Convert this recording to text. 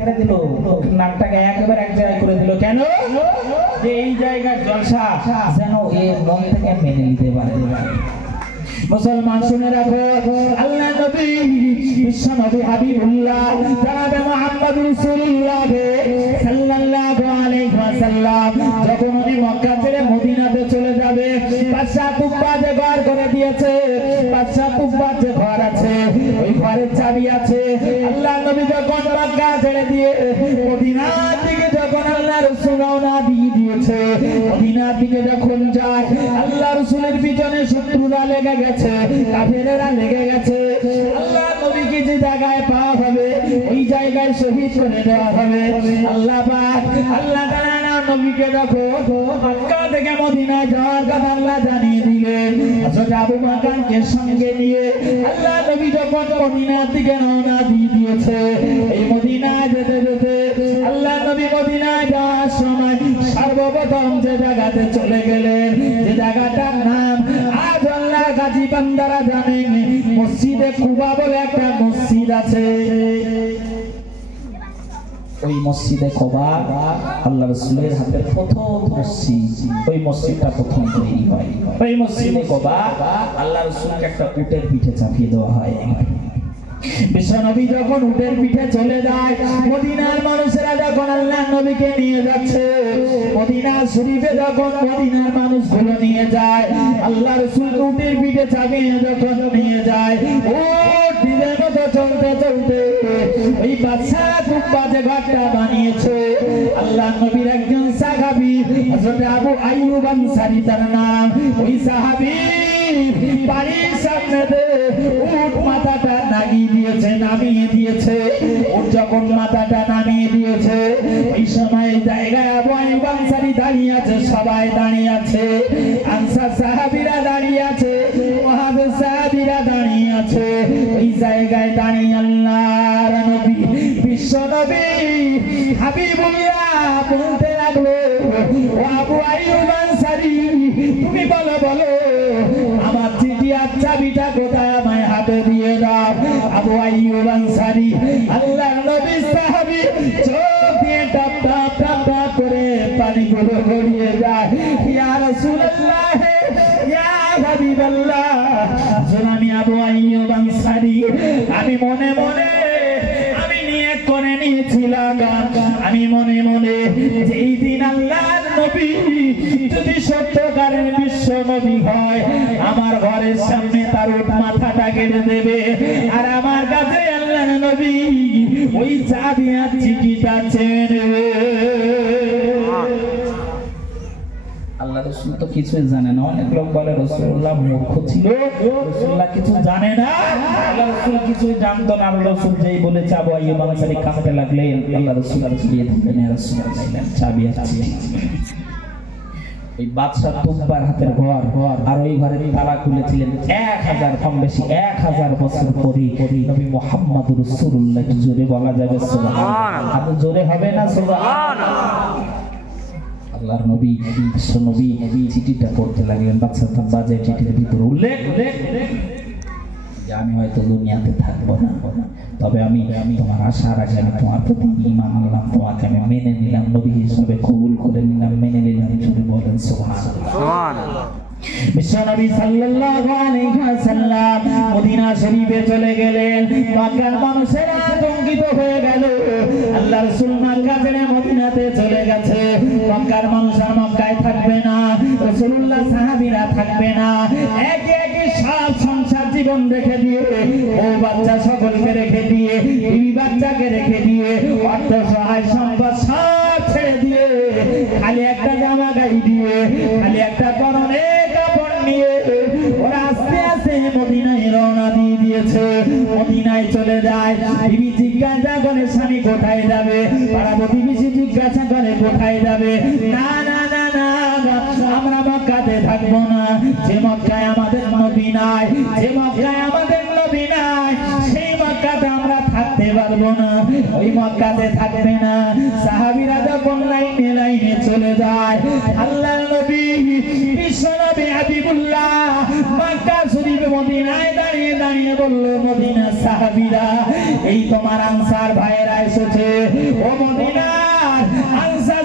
করে দিল, নামটাকে একেবারে এক জায়গায় করে দিল। কেন? যে এই জায়গার জলসা যেন এর মন থেকে মেনে নিতে পারে। মুসলমান শুনে রাখো, আল্লাহ নবী বিশ্ব নবী হাবিবুল্লাহ জনাবে মুহাম্মদ রাসূলুল্লাহ সাল্লাল্লাহু আলাইহি ওয়াসাল্লাম যখন উনি মক্কা ছেড়ে মদিনাতে চলে যাবে, বাদশা কুব্বা যে ঘর করে দিয়েছে, বাদশা কুব্বা যে ঘর আছে ওই ঘরের চাবি আছে। আল্লাহ নবী যখন মক্কা ছেড়ে দিয়ে মদিনার দিকে যখন আল্লাহ রাসূল রওনা দিয়ে দিয়েছে, মদিনার দিকে যখন যায়, আল্লাহ রাসূলের পিছনে শত্রুরা লেগে গেছে, কাফেররা লেগে গেছে। আল্লাহ নবীকে যে জায়গায় পাওয়া হবে ওই জায়গায় শহীদ করে দেওয়া হবে। আল্লাহ পাক আল্লাহ তাআলা নবীকে দেখো মক্কা থেকে মদিনা যাওয়ার কথা আল্লাহ জানিয়ে দিলেন। হযরত আবু বকরকে সঙ্গে নিয়ে আল্লাহ নবী যখন মদিনার দিকে রওনা দিয়ে দিয়েছে, এই মদিনায় যেতে যেতে আল্লাহ নবী মদিনায় যাওয়ার সময় সর্বপ্রথম যে জায়গাতে চলে গেলেন, যে জায়গাটার নাম আজ আল্লাহ গাজী বান্দারা জানেন, মসজিদে কুবা বলে একটা মসজিদ আছে। ওই মসজিদে কুবা আল্লাহ রাসূলের হাতের প্রথম মসজিদ, ওই মসজিদটা প্রথম তৈরি হয়। ওই মসজিদে কুবা আল্লাহ রাসূলকে একটা উটের পিঠে চাপিয়ে দেওয়া হয়। বিশ্বনবী যখন উটের পিঠে চলে যায়, মদিনার মানুষেরা যখন আল্লাহ নবীকে নিয়ে যাচ্ছে, মদিনা শরীফে যখন মদিনার মানুষগুলো নিয়ে যায়, আল্লাহ রাসূল উটের পিঠে চাপিয়ে যখন নিয়ে যায়, উট ধীরে মতো চলতে চলতে ওই বাদশা কুব্বা যে ঘরটা বানিয়েছে, আল্লাহ নবীর একজন সাহাবী হযরত আবু আইয়ুব আনসারী তার নাম, ওই সাহাবী বাড়ির সামনে উট মাথাটা নামিয়ে দিয়েছে, নামিয়ে দিয়েছে। উট যখন মাথাটা নামিয়ে দিয়েছে, ওই সময় জায়গায় আবু আইয়ুব আনসারী দাঁড়িয়ে আছে, সবাই দাঁড়িয়ে আছে, আনসার সাহাবীরা দাঁড়িয়ে আছে, মুহাজির সাহাবীরা দাঁড়িয়ে আছে। ওই জায়গায় দাঁড়িয়ে আল্লাহর নবী বিশ্ব নবী হাবিবুল্লাহ বলতে লাগলো, ও আবু আইয়ুব আনসারী তুমি বলো বলো আমার চিঠি আর চাবিটা কোথায়, আমায় হাতে দিয়ে দাও। আবু আইয়ুব আনসারী আল্লাহর নবী সাহাবী চোখ দিয়ে টপ টপ টপ টপ করে পানিগুলো গড়িয়ে যায়। ইয়া রাসূলুল্লাহ ইয়া হাবিবাল্লাহ, আমি আবু আইয়ুব আনসারী আমি মনে মনে আমি নিয়ত করে নিয়েছিলাম, আমি মনে মনে যেই দিন আল্লাহর নবী যদি সত্যকারের বিশ্ব নবী হয়, আমার ঘরের সামনে তার উট মাথাটা কেটে দেবে, আর আমার কাছে আল্লাহর নবী ওই চাবি আর চিঠিটা চেয়ে নেবে। আল্লাহ রাসূল তো কিছুই জানে না। অনেক লোক বলে রাসূলুল্লাহ মূর্খ ছিল, রাসূলুল্লাহ কিছু জানে না। আল্লাহ রাসূল কিছুই জানতো না। আল্লাহ রাসূল যেই বলেছে আবু আইয়ুব আনসারী কাঁদতে লাগলেন, আল্লাহ রাসূল দিয়ে দিলেন ইয়া রাসূলুল্লাহ চাবি আছে। ওই বাদশা কুব্বার হাতের ঘর, আর ওই ঘরের তালা খুলেছিলেন 1000 কম বেশি 1000 বছর পরে নবী মুহাম্মদ রাসূলুল্লাহ। জোরে বলা যাবে সুবহানাল্লাহ, এত জোরে হবে না সুবহানাল্লাহ। আল্লাহর নবী বিশ্ব নবী চিঠিটা পড়তে লাগলেন। বাদশা কুব্বা যে চিঠির ভিতরে উল্লেখ যে আমি হয়তো দুনিয়াতে থাকবো না, তবে আমি তোমার আশার আগে আমি তোমার প্রতি ঈমান আনলাম, তোমাকে আমি মেনে নিলাম, নবী হিসেবে কবুল করে নিলাম, মেনে নিলাম। জোরে বলেন সুবহানাল্লাহ। বিশ্বনবী সাল্লাল্লাহু আলাইহি ওয়াসাল্লাম মদিনা শরীফে চলে গেলেন। মক্কার মানুষেরা আতঙ্কিত হয়ে গেল, আল্লাহ রাসূল মক্কা ছেড়ে মদিনাতে চলে গেছে। মক্কার মানুষ আর মক্কায় থাকবে না, রাসূলুল্লাহ সাহাবীরা থাকবে না। একে একে সব সংসার জীবন রেখে দিয়ে, ও বাচ্চা সকলকে রেখে দিয়ে, বিবি বাচ্চাকে রেখে দিয়ে, অর্থ সহায় সম্পদ সব ছেড়ে দিয়ে, খালি একটা জামা গায়ে দিয়ে, খালি একটা পরনে কাপড় নিয়ে ওরা আস্তে আস্তে মদিনায় রওনা দিয়ে দিয়েছে। মদিনায় চলে যায়। বিবি জিজ্ঞাসা করে স্বামী কোথায় যাবে, পাড়া প্রতিবেশী জিজ্ঞাসা করে কোথায় যাবে। না না না না, আমরা মক্কাতে থাকবো না। যে মক্কায় আমাদের নবী নাই, যে মক্কায় আমাদের নবী নাই, সেই মক্কাতে আমরা থাকতে পারবো না, ওই মক্কাতে থাকবে না। সাহাবীরা যখন লাইনে লাইনে চলে যায়, আল্লাহর নবী বিশ্বনবী হাবিবুল্লাহ মক্কা শরীফ মদিনায় দাঁড়িয়ে দাঁড়িয়ে বলল, মদিনা সাহাবীরা, এই তোমার আনসার ভাইয়েরা এসেছে। ও মদিনার আনসার